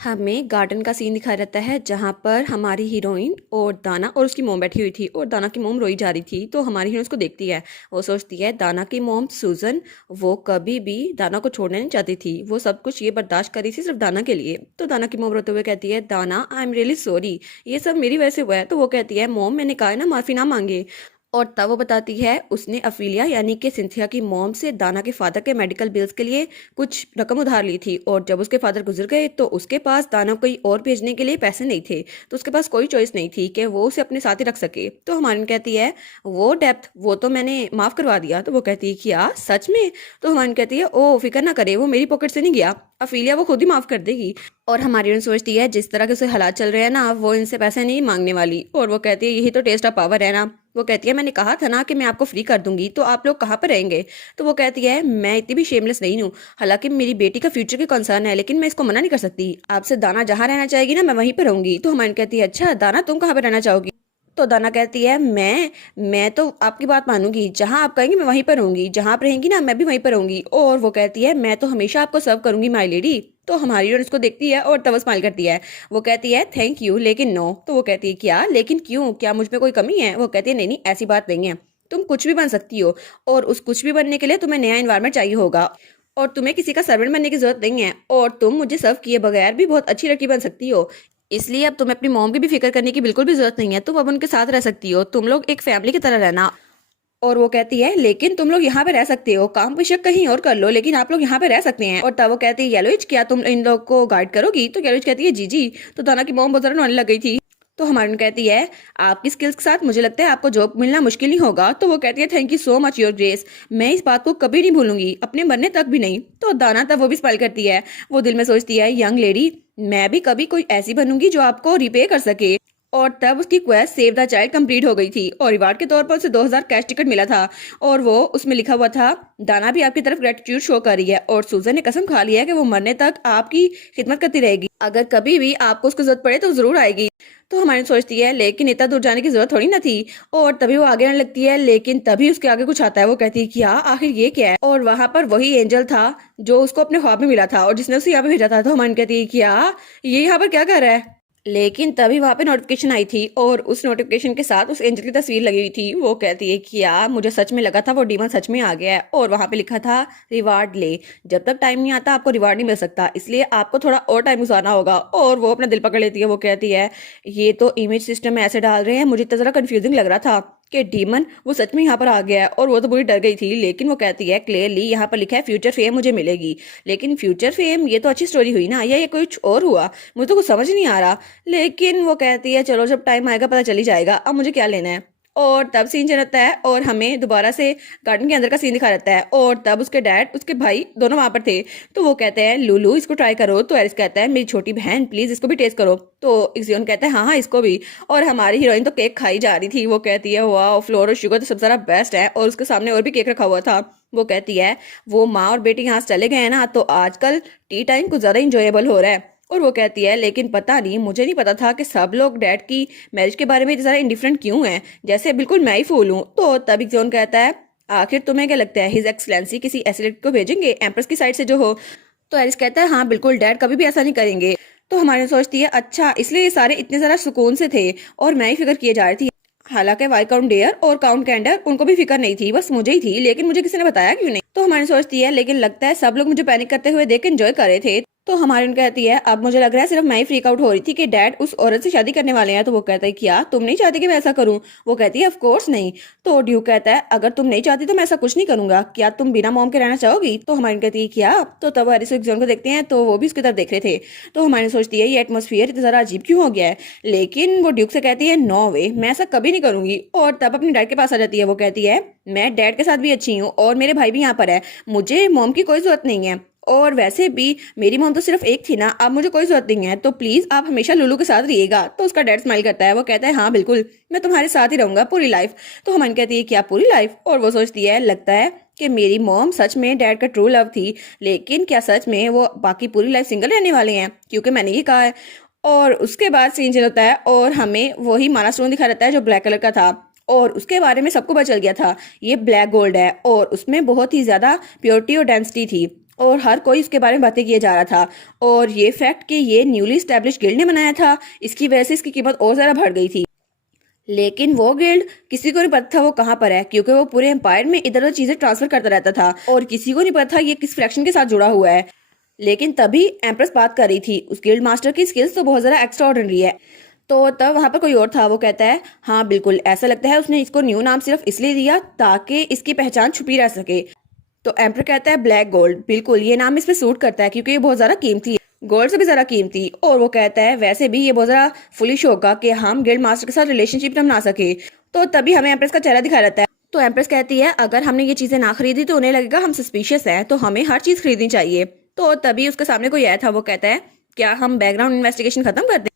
हमें गार्डन का सीन दिखाया रहता है जहाँ पर हमारी हीरोइन और दाना और उसकी मोम बैठी हुई थी और दाना की मोम रोई जा रही थी। तो हमारी हीरोइन उसको देखती है। वो सोचती है दाना की मोम सूजन वो कभी भी दाना को छोड़ना नहीं चाहती थी। वो सब कुछ ये बर्दाश्त करी थी सिर्फ दाना के लिए। तो दाना की मोम रोते हुए कहती है दाना आई एम रियली सॉरी, ये सब मेरी वजह से हुआ है। तो वो कहती है मोम मैंने कहा है ना माफ़ी ना मांगे। और तब वो बताती है उसने अफीलिया यानी कि सिंथिया की मॉम से दाना के फादर के मेडिकल बिल्स के लिए कुछ रकम उधार ली थी और जब उसके फादर गुजर गए तो उसके पास दाना को कहीं और भेजने के लिए पैसे नहीं थे। तो उसके पास कोई चॉइस नहीं थी कि वो उसे अपने साथ ही रख सके। तो हमारी कहती है वो डेप्थ वो तो मैंने माफ़ करवा दिया। तो वो कहती है क्या सच में? तो हमारी कहती है ओ फिक्र ना करे, वो मेरी पॉकेट से नहीं गया, अफीलिया वो खुद ही माफ़ कर देगी। और हमारी उन सोचती है जिस तरह के उसे हालात चल रहे हैं ना वो इनसे पैसे नहीं मांगने वाली। और वो कहती है यही तो टेस्ट ऑफ पावर है ना। वो कहती है मैंने कहा था ना कि मैं आपको फ्री कर दूंगी, तो आप लोग कहाँ पर रहेंगे? तो वो कहती है मैं इतनी भी शेमलेस नहीं हूँ। हालांकि मेरी बेटी का फ्यूचर की कंसर्न है लेकिन मैं इसको मना नहीं कर सकती। आपसे दाना जहाँ रहना चाहेगी ना मैं वहीं पर रहूंगी। तो हमारी कहती है अच्छा दाना तुम कहाँ पर रहना चाहोगी? तो दाना कहती है मैं तो आपकी बात मानूंगी, जहां आप कहेंगी मैं वहीं पर रहूंगी, जहां आप रहेंगी ना मैं भी वहीं पर रहूंगी। और वो कहती है मैं तो हमेशा आपको सर्व करूंगी माय लेडी। तो हमारी हीरोइन उसको देखती है और तब स्माइल करती है। वो कहती है थैंक यू लेकिन नो। तो वो कहती है क्या लेकिन क्यों, क्या मुझ में कोई कमी है? वो कहती है नहीं नहीं ऐसी बात नहीं है, तुम कुछ भी बन सकती हो और उस कुछ भी बनने के लिए तुम्हें नया एनवायरनमेंट चाहिए होगा और तुम्हें किसी का सर्वेंट बनने की जरूरत नहीं है और तुम मुझे सर्व किए बगैर भी बहुत अच्छी लड़की बन सकती हो। इसलिए अब तुम्हें अपनी मॉम की भी फिक्र करने की बिल्कुल भी जरूरत नहीं है, तुम अब उनके साथ रह सकती हो, तुम लोग एक फैमिली की तरह रहना। और वो कहती है लेकिन तुम लोग यहाँ पे रह सकते हो, काम बेशक कहीं और कर लो लेकिन आप लोग यहाँ पे रह सकते हैं। और तब वो कहती है येलोइज क्या तुम इन लोग को गाइड करोगी? तो येलोइज कहती है जी जी। तो दाना की मॉम बहुत ज्यादा रोने लग गई थी। तो हमारी कहती है आपकी स्किल्स के साथ मुझे लगता है आपको जॉब मिलना मुश्किल नहीं होगा। तो वो कहती है thank you so much your grace, मैं इस बात को कभी नहीं भूलूंगी, अपने मरने तक भी नहीं। तो दाना तब वो भी स्माइल करती है। वो दिल में सोचती है यंग लेडी मैं भी कभी कोई ऐसी बनूंगी जो आपको रिपे कर सके। और तब उसकी quest save the child complete हो गई थी और रिवार्ड के तौर पर उसे 2000 कैश टिकट मिला था। और वो उसमें लिखा हुआ था दाना भी आपकी तरफ ग्रेटिट्यूड शो कर रही है और सूजन ने कसम खा लिया है कि वो मरने तक आपकी खिदमत करती रहेगी, अगर कभी भी आपको उसकी जरूरत पड़े तो जरूर आएगी। तो हमारी सोचती है लेकिन इतना दूर जाने की जरूरत थोड़ी ना थी। और तभी वो आगे आने लगती है लेकिन तभी उसके आगे कुछ आता है। वो कहती है क्या आखिर ये क्या है? और वहां पर वही एंजल था जो उसको अपने ख्वाब में मिला था और जिसने उसे यहाँ पे भेजा था। तो हमारी कहती है क्या ये यहाँ पर क्या कर रहा है? लेकिन तभी वहां पे नोटिफिकेशन आई थी और उस नोटिफिकेशन के साथ उस एंजल की तस्वीर लगी हुई थी। वो कहती है कि यार मुझे सच में लगा था वो डीमन सच में आ गया है और वहां पे लिखा था रिवार्ड ले, जब तक टाइम नहीं आता आपको रिवार्ड नहीं मिल सकता, इसलिए आपको थोड़ा और टाइम गुजारना होगा। और वो अपना दिल पकड़ लेती है। वो कहती है ये तो इमेज सिस्टम में ऐसे डाल रहे हैं, मुझे तो जरा कंफ्यूजिंग लग रहा था कि डीमन वो सच में यहाँ पर आ गया है। और वो तो पूरी डर गई थी लेकिन वो कहती है क्लियरली यहाँ पर लिखा है फ्यूचर फेम मुझे मिलेगी। लेकिन फ्यूचर फेम ये तो अच्छी स्टोरी हुई ना, या ये कुछ और हुआ? मुझे तो कुछ समझ नहीं आ रहा। लेकिन वो कहती है चलो जब टाइम आएगा पता चली जाएगा, अब मुझे क्या लेना है। और तब सीन चल जाता है और हमें दोबारा से गार्डन के अंदर का सीन दिखा रहता है और तब उसके डैड उसके भाई दोनों वहां पर थे। तो वो कहते हैं लुलू इसको ट्राई करो। तो एरिस कहता है मेरी छोटी बहन प्लीज इसको भी टेस्ट करो। तो इक्सियोन कहता है हाँ हाँ इसको भी। और हमारी हीरोइन तो केक खाई जा रही थी। वो कहती है वाह फ्लोर और शुगर तो सबसे ज्यादा बेस्ट है। और उसके सामने और भी केक रखा हुआ था। वो कहती है वो माँ और बेटी यहाँ से चले गए हैं ना तो आजकल टी टाइम कुछ ज्यादा इंजॉयबल हो रहा है। और वो कहती है लेकिन पता नहीं, मुझे नहीं पता था कि सब लोग डैड की मैरिज के बारे में इतना इंडिफरेंट क्यों हैं, जैसे बिल्कुल मैं ही फूल हूँ। तो तभी जोन कहता है आखिर तुम्हें क्या लगता है हिज एक्सलेंसी किसी ऐसे लड़के को भेजेंगे एम्प्रेस की साइड से जो हो? तो एरिस कहता है हाँ बिल्कुल डैड कभी भी ऐसा नहीं करेंगे। तो हमारी सोचती है अच्छा इसलिए ये सारे इतने ज्यादा सुकून से थे और मैं ही फिक्र किए जा रही थी। हालांकि वाई काउंट डेयर और काउंट कैंडर उनको भी फिक्र नहीं थी, बस मुझे ही थी, लेकिन मुझे किसी ने बताया क्यों नहीं? तो हमारी सोचती है लेकिन लगता है सब लोग मुझे पैनिक करते हुए देख एंजॉय कर रहे थे। तो हमारी उन कहती है अब मुझे लग रहा है सिर्फ मैं ही फ्रीक आउट हो रही थी कि डैड उस औरत से शादी करने वाले हैं। तो वो कहता है क्या तुम नहीं चाहती कि मैं ऐसा करूं? वो कहती है ऑफ कोर्स नहीं। तो ड्यूक कहता है अगर तुम नहीं चाहती तो मैं ऐसा कुछ नहीं करूंगा, क्या तुम बिना मॉम के रहना चाहोगी? तो हमारी कहती है क्या? तो तब एरिस एग्जॉन को देखते हैं तो वो भी उसकी तरफ देख रहे थे। तो हमारी सोचती है ये एटमोस्फियर इतना जरा अजीब क्यों हो गया है? लेकिन वो ड्यूक से कहती है नो वे मैं ऐसा कभी नहीं करूंगी। और तब अपने डैड के पास आ जाती है। वो कहती है मैं डैड के साथ भी अच्छी हूँ और मेरे भाई भी यहाँ पर है, मुझे मॉम की कोई जरूरत नहीं है और वैसे भी मेरी मॉम तो सिर्फ एक थी ना, अब मुझे कोई जरूरत नहीं है, तो प्लीज आप हमेशा लुलू के साथ रहिएगा। तो उसका डैड स्माइल करता है। वो कहता है हाँ बिल्कुल मैं तुम्हारे साथ ही रहूंगा पूरी लाइफ। तो हम कहती है क्या पूरी लाइफ? और वो सोचती है लगता है कि मेरी मॉम सच में डैड का ट्रू लव थी, लेकिन क्या सच में वो बाकी पूरी लाइफ सिंगल रहने वाले हैं क्योंकि मैंने ये कहा है। और उसके बाद सीन चलता है और हमें वही माना स्टोन दिखा रहता है जो ब्लैक कलर का था और उसके बारे में सबको पता चल गया था ये ब्लैक गोल्ड है और उसमें बहुत ही ज्यादा प्योरिटी और डेंसिटी थी और हर कोई इसके बारे में बातें किए जा रहा था। और ये फैक्ट कि ये न्यूली स्टैब्लिश गिल्ड ने बनाया था, इसकी वजह से इसकी कीमत और ज़्यादा बढ़ गई थी। लेकिन वो गिल्ड किसी को नहीं पता था वो कहाँ पर है, क्योंकि वो पूरे एम्पायर में इधर उधर चीजें ट्रांसफर करता रहता था और किसी को नहीं पता था ये किस फ्रैक्शन के साथ जुड़ा हुआ है। लेकिन तभी एम्प्रेस बात कर रही थी, उस गिल्ड मास्टर की स्किल्स तो बहुत ज्यादा एक्स्ट्रा ऑर्डिनरी है। तो तब वहां पर कोई और था, वो कहता है हाँ बिल्कुल, ऐसा लगता है उसने इसको न्यू नाम सिर्फ इसलिए दिया ताकि इसकी पहचान छुपी रह सके। तो एम्पर कहता है ब्लैक गोल्ड, बिल्कुल ये नाम इस पे सूट करता है क्योंकि ये बहुत ज्यादा कीमती है, गोल्ड से भी ज्यादा कीमती। और वो कहता है वैसे भी ये बहुत ज्यादा फुलिश होगा कि हम गिल्ड मास्टर के साथ रिलेशनशिप ना बना सके। तो तभी हमें एम्प्रेस का चेहरा दिखा रहता है। तो एम्प्रेस कहती है अगर हमने ये चीजें ना खरीदी तो उन्हें लगेगा हम सस्पिशियस हैं, तो हमें हर चीज खरीदनी चाहिए। तो तभी उसके सामने कोई आया था, वो कहता है क्या हम बैकग्राउंड इन्वेस्टिगेशन खत्म कर दें।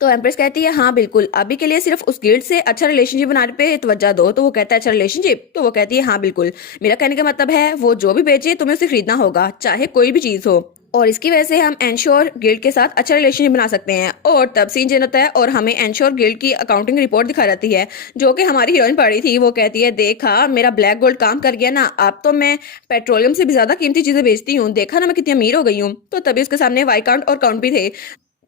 तो एम्प्रेस कहती है हाँ बिल्कुल, अभी के लिए सिर्फ उस गिल्ड से अच्छा रिलेशनशिप बनाने पे तवज्जो दो। तो वो कहता है अच्छा रिलेशनशिप, तो वो कहती है हाँ बिल्कुल, मेरा कहने का मतलब है वो जो भी बेचे तुम्हें उसे खरीदना होगा, चाहे कोई भी चीज हो, और इसकी वजह से हम एनश्योर गिल्ड के साथ अच्छा रिलेशनशिप बना सकते हैं। और तब सीन चेंज होता है और हमें एनश्योर गिल्ड की अकाउंटिंग रिपोर्ट दिखा जाती है, जो कि हमारी हीरोइन पढ़ी थी। वो कहती है देखा मेरा ब्लैक गोल्ड काम कर गया ना, अब तो मैं पेट्रोलियम से भी ज्यादा कीमती चीजें बेचती हूँ, देखा ना मैं कितनी अमीर हो गई हूँ। तो तभी उसके सामने वाई काउंट और काउंट भी थे।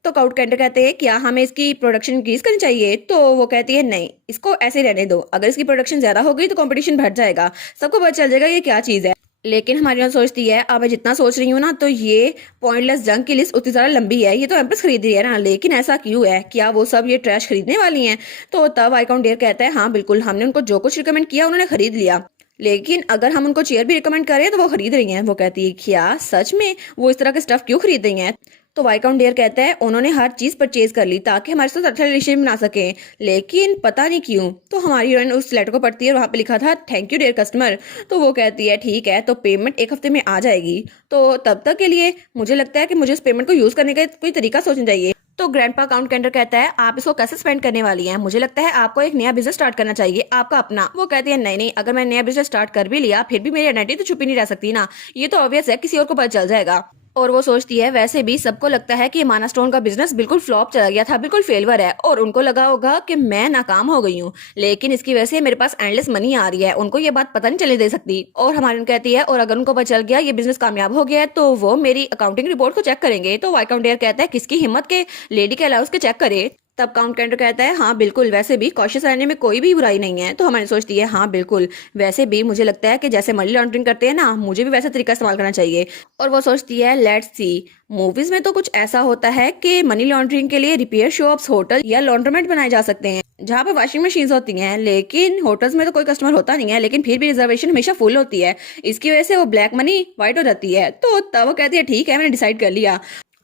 तो काउंट कैंटर कहते हैं क्या हमें इसकी प्रोडक्शन इंक्रीज करनी चाहिए। तो वो कहती है नहीं, इसको ऐसे रहने दो, अगर इसकी प्रोडक्शन ज्यादा हो गई तो कंपटीशन बढ़ जाएगा, सबको पता चल जाएगा ये क्या चीज है। लेकिन हमारी जान सोचती है अब मैं जितना सोच रही हूँ ना, तो ये पॉइंटलेस जंक की लिस्ट उतनी ज्यादा लंबी है, ये तो एम्प्रेस खरीद रही है ना, लेकिन ऐसा क्यों है, क्या वो सब ये ट्रैश खरीदने वाली हैं। तो तब आईकाउंट डेयर कहता है हाँ बिल्कुल, हमने उनको जो कुछ रिकमेंड किया उन्होंने खरीद लिया, लेकिन अगर हम उनको चेयर भी रिकमेंड करें तो वो खरीद रही हैं। वो कहती है क्या सच में, वो इस तरह के स्टफ क्यों खरीद रही हैं। तो वाइकाउंट डेयर कहता है उन्होंने हर चीज परचेज कर ली ताकि हमारे साथ अच्छा रिलेशन बना सके, लेकिन पता नहीं क्यों। तो हमारी हीरोइन उस लेटर को पढ़ती है और वहां पे लिखा था थैंक यू डियर कस्टमर। तो वो कहती है ठीक है, तो पेमेंट एक हफ्ते में आ जाएगी, तो तब तक के लिए मुझे लगता है कि मुझे उस पेमेंट को यूज करने का कोई तरीका सोचना चाहिए। तो ग्रैंडपा अकाउंट कैंटर कहता है आप इसको कैसे स्पेंड करने वाली हैं, मुझे लगता है आपको एक नया बिजनेस स्टार्ट करना चाहिए, आपका अपना। वो कहती है नहीं नहीं, अगर मैं नया बिजनेस स्टार्ट कर भी लिया फिर भी मेरी आइडेंटिटी तो छुपी नहीं रह सकती ना, ये तो ऑब्वियस है किसी और को पता चल जाएगा। और वो सोचती है वैसे भी सबको लगता है कि माना स्टोन का बिजनेस बिल्कुल फ्लॉप चला गया था, बिल्कुल फेलवर है, और उनको लगा होगा कि मैं नाकाम हो गई हूँ, लेकिन इसकी वजह से मेरे पास एंडलेस मनी आ रही है, उनको ये बात पता नहीं चले दे सकती। और हमारी कहती है और अगर उनको पता चल गया ये बिजनेस कामयाब हो गया है तो वो मेरी अकाउंटिंग रिपोर्ट को चेक करेंगे। तो वाइकाउंटियर कहता है किसकी हिम्मत के लेडी के अलाउंस के चेक करे। तब काउंट कैंटर कहता है हाँ बिल्कुल, वैसे भी कॉशियस रहने में कोई भी बुराई नहीं है। तो हमारी सोचती है हाँ बिल्कुल, वैसे भी मुझे लगता है कि जैसे मनी लॉन्ड्रिंग करते हैं ना, मुझे भी वैसा तरीका इस्तेमाल करना चाहिए। और वो सोचती है लेट्स सी, मूवीज में तो कुछ ऐसा होता है कि मनी लॉन्ड्रिंग के लिए रिपेयर शॉप्स, होटल या लॉन्ड्रोमेट बनाए जा सकते हैं जहाँ पे वॉशिंग मशीन होती हैं, लेकिन होटल्स में तो कोई कस्टमर होता नहीं है, लेकिन फिर भी रिजर्वेशन हमेशा फुल होती है, इसकी वजह से वो ब्लैक मनी व्हाइट हो जाती है। तो तब वो कहती है ठीक है मैंने डिसाइड कर लिया।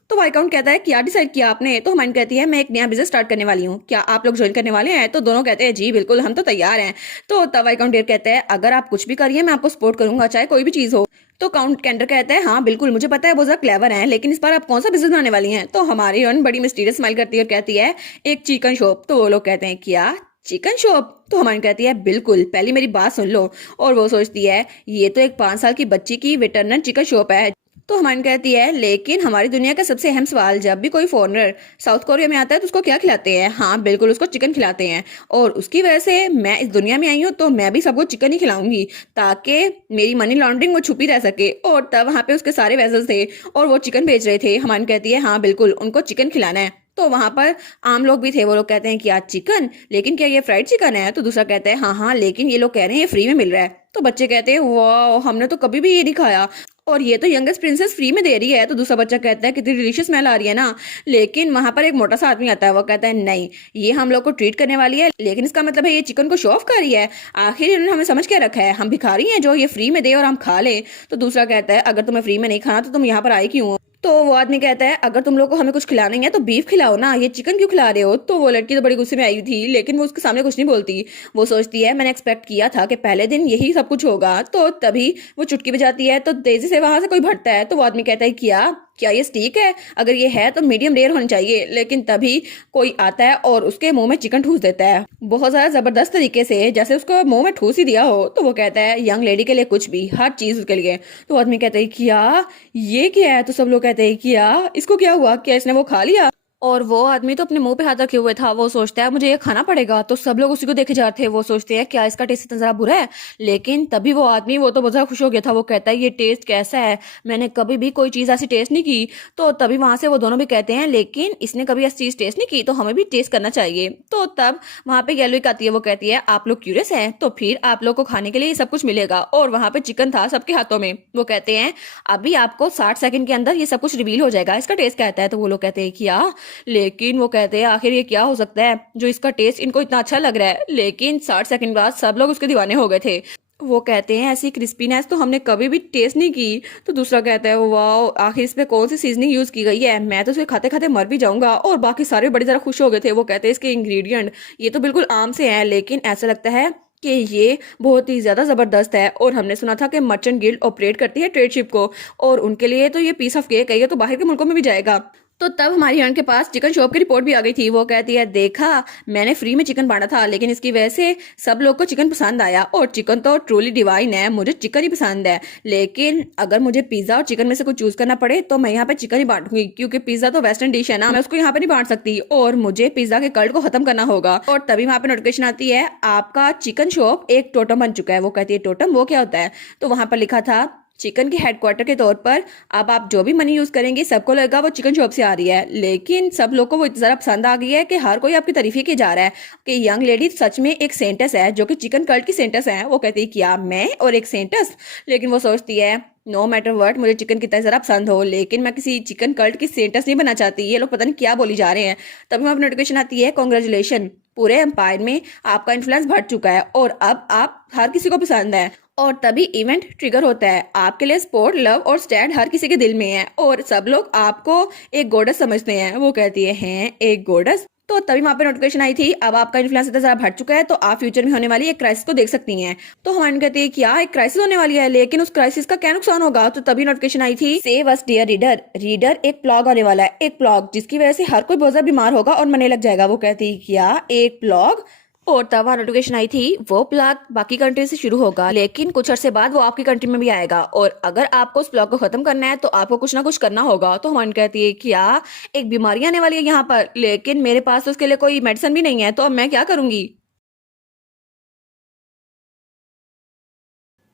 तो वाइकाउंट कहता है क्या डिसाइड किया आपने। तो हमारी कहती है मैं एक नया बिजनेस स्टार्ट करने वाली हूँ, क्या आप लोग ज्वाइन करने वाले हैं। तो दोनों कहते हैं जी बिल्कुल, हम तो तैयार हैं। तो तब वाइकाउंट डेयर कहता है अगर आप कुछ भी करिए मैं आपको सपोर्ट करूंगा, चाहे कोई भी चीज हो। तो काउंट कैंटर कहता है हाँ बिल्कुल, मुझे पता है बहुत ज्यादा क्लेवर है, लेकिन इस बार आप कौन सा बिजनेस बनाने वाली हैं। तो हमारी हीरोइन बड़ी मिस्टीरियस स्माइल करती है और कहती है एक चिकन शॉप। तो वो लोग कहते हैं क्या चिकन शॉप। तो हमारी कहती है बिल्कुल, पहले मेरी बात सुन लो। और वो सोचती है ये तो एक 5 साल की बच्ची की वेटरनर चिकन शॉप है। तो हमारी कहती है लेकिन हमारी दुनिया का सबसे अहम सवाल, जब भी कोई फॉरेनर साउथ कोरिया में आता है तो उसको क्या खिलाते हैं। हाँ बिल्कुल, उसको चिकन खिलाते हैं, और उसकी वजह से मैं इस दुनिया में आई हूँ, तो मैं भी सबको चिकन ही खिलाऊंगी ताकि मेरी मनी लॉन्ड्रिंग वो छुपी रह सके। और तब वहां पे उसके सारे वेजल्स थे और वो चिकन बेच रहे थे। हमारी कहती है हाँ बिल्कुल, उनको चिकन खिलाना है। तो वहां पर आम लोग भी थे, वो लोग कहते हैं कि आज चिकन, लेकिन क्या ये फ्राइड चिकन है। तो दूसरा कहता है हाँ हाँ, लेकिन ये लोग कह रहे हैं ये फ्री में मिल रहा है। तो बच्चे कहते हैं वाह, हमने तो कभी भी ये नहीं खाया, और ये तो यंगेस्ट प्रिंसेस फ्री में दे रही है। तो दूसरा बच्चा कहता है कितनी डिलीशियस स्मेल आ रही है ना। लेकिन वहां पर एक मोटा सा आदमी आता है, वो कहता है नहीं, ये हम लोग को ट्रीट करने वाली है, लेकिन इसका मतलब है ये चिकन को शो ऑफ कर रही है। आखिर इन्होंने हमें समझ क्या रखा है, हम भिखारी हैं जो ये फ्री में दे और हम खा ले। तो दूसरा कहता है अगर तुम्हें फ्री में नहीं खाना तो तुम यहाँ पर आए क्यों हो। तो वो आदमी कहता है अगर तुम लोग को हमें कुछ खिलाना ही है तो बीफ खिलाओ ना, ये चिकन क्यों खिला रहे हो। तो वो लड़की तो बड़ी गुस्से में आई हुई थी, लेकिन वो उसके सामने कुछ नहीं बोलती। वो सोचती है मैंने एक्सपेक्ट किया था कि पहले दिन यही सब कुछ होगा। तो तभी वो चुटकी बजाती है तो तेजी से वहां से कोई भटता है। तो वो आदमी कहता है क्या क्या ये स्टीक है, अगर ये है तो मीडियम रेयर होनी चाहिए। लेकिन तभी कोई आता है और उसके मुंह में चिकन ठूस देता है, बहुत ज्यादा जबरदस्त तरीके से, जैसे उसको मुंह में ठूस ही दिया हो। तो वो कहता है यंग लेडी के लिए कुछ भी, हर चीज उसके लिए। तो आदमी कहता है क्या ये क्या है। तो सब लोग कहते हैं क्या इसको क्या हुआ, क्या इसने वो खा लिया। और वो आदमी तो अपने मुंह पे हाथ रखे हुए था। वो सोचता है मुझे ये खाना पड़ेगा, तो सब लोग उसी को देखे जा रहे थे। वो सोचते हैं क्या इसका टेस्ट इतना ज़रा बुरा है। लेकिन तभी वो आदमी, वो तो बहुत ज़्यादा खुश हो गया था। वो कहता है ये टेस्ट कैसा है, मैंने कभी भी कोई चीज़ ऐसी टेस्ट नहीं की। तो तभी वहां से वो दोनों भी कहते हैं लेकिन इसने कभी ऐसी चीज़ टेस्ट नहीं की, तो हमें भी टेस्ट करना चाहिए। तो तब वहां पे येलो एक आती है। वो कहती है आप लोग क्यूरियस हैं, तो फिर आप लोग को खाने के लिए ये सब कुछ मिलेगा। और वहां पे चिकन था सबके हाथों में। वो कहते हैं अभी आपको 60 सेकंड के अंदर ये सब कुछ रिवील हो जाएगा, इसका टेस्ट कहता है। तो वो लोग कहते हैं क्या, लेकिन वो कहते हैं आखिर ये क्या हो सकता है जो इसका टेस्ट इनको इतना अच्छा लग रहा है। लेकिन 60 सेकंड बाद सब लोग उसके दीवाने हो गए थे। वो कहते हैं ऐसी क्रिस्पीनेस तो हमने कभी भी टेस्ट नहीं की। तो दूसरा कहता है वाह, आखिर इस पे कौन सी सीजनिंग यूज की गई है, मैं तो इसे खाते खाते मर भी जाऊंगा। और बाकी सारे बड़े जरा खुश हो गए थे। वो कहते हैं इसके इंग्रेडिएंट ये तो बिल्कुल आम से हैं, लेकिन ऐसा लगता है कि ये बहुत ही ज्यादा जबरदस्त है। और हमने सुना था कि मर्चेंट गिल्ड ऑपरेट करती है ट्रेड शिप को, और उनके लिए तो ये पीस ऑफ केक है, ये तो बाहर के मुल्कों में भी जाएगा। तो तब हमारी हिरण के पास चिकन शॉप की रिपोर्ट भी आ गई थी। वो कहती है देखा, मैंने फ्री में चिकन बांटा था, लेकिन इसकी वजह से सब लोग को चिकन पसंद आया। और चिकन तो ट्रूली डिवाइन है, मुझे चिकन ही पसंद है। लेकिन अगर मुझे पिज्जा और चिकन में से कुछ चूज करना पड़े तो मैं यहाँ पे चिकन ही बांटूंगी, क्योंकि पिज्जा तो वेस्टर्न डिश है ना, मैं उसको यहाँ पे नहीं बांट सकती। और मुझे पिज्जा के कल्ट को खत्म करना होगा। और तभी वहां पे नोटिफिकेशन आती है आपका चिकन शॉप एक टोटम बन चुका है। वो कहती है टोटम वो क्या होता है। तो वहां पर लिखा था चिकन के हेडक्वार्टर के तौर पर अब आप जो भी मनी यूज करेंगे सबको लगेगा वो चिकन शॉप से आ रही है। लेकिन सब लोग को वो इतना ज़्यादा पसंद आ गई है कि हर कोई आपकी तारीफ ही किया जा रहा है कि यंग लेडी सच में एक सेंटस है, जो कि चिकन कल्ट की सेंटस है। वो कहती है क्या मैं और एक सेंटस। लेकिन वो सोचती है नो मैटर वर्ट, मुझे चिकन कितना ज़रा पसंद हो, लेकिन मैं किसी चिकन कल्ट की सेंटस नहीं बनना चाहती। ये लोग पता नहीं क्या बोली जा रहे हैं। तभी वहां पर नोटिफिकेशन आती है कॉन्ग्रेचुलेशन, पूरे एम्पायर में आपका इन्फ्लुएंस बढ़ चुका है और अब आप हर किसी को पसंद है। और तभी इवेंट ट्रिगर होता है। आपके लिए स्पोर्ट, लव और स्टैंड हर किसी के दिल में है, और सब लोग आपको एक गोडस समझते हैं। वो कहती है हैं एक गोडस। तो तभी वहां पे नोटिफिकेशन आई थी अब आपका इन्फ्लुएंस इतना ज्यादा बढ़ चुका है, तो आप फ्यूचर में होने वाली एक क्राइसिस को देख सकती हैं। तो हमारे कहती है क्या एक क्राइसिस होने वाली है, लेकिन उस क्राइसिस का क्या नुकसान होगा। तो तभी नोटिफिकेशन आई थी save us dear reader, reader एक प्लॉग आने वाला है, एक प्लॉग जिसकी वजह से हर कोई बहुत ज्यादा बीमार होगा और मरने लग जाएगा। वो कहती है क्या एक प्लॉग। और तब वहाँ नोटिफिकेशन आई थी वो प्लॉग बाकी कंट्री से शुरू होगा, लेकिन कुछ अर्से बाद वो आपकी कंट्री में भी आएगा, और अगर आपको उस प्लॉग को खत्म करना है तो आपको कुछ ना कुछ करना होगा। तो हमारी कहती है क्या एक बीमारी आने वाली है यहाँ पर, लेकिन मेरे पास तो उसके लिए कोई मेडिसिन भी नहीं है, तो अब मैं क्या करूंगी।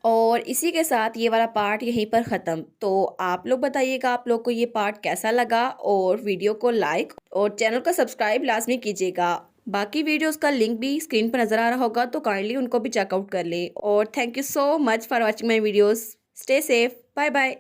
और इसी के साथ ये वाला पार्ट यहीं पर ख़त्म। तो आप लोग बताइएगा आप लोग को ये पार्ट कैसा लगा, और वीडियो को लाइक और चैनल को सब्सक्राइब लाजमी कीजिएगा। बाकी वीडियोस का लिंक भी स्क्रीन पर नज़र आ रहा होगा, तो काइंडली उनको भी चेकआउट कर ले। और thank you so much for watching my videos. Stay safe, bye bye.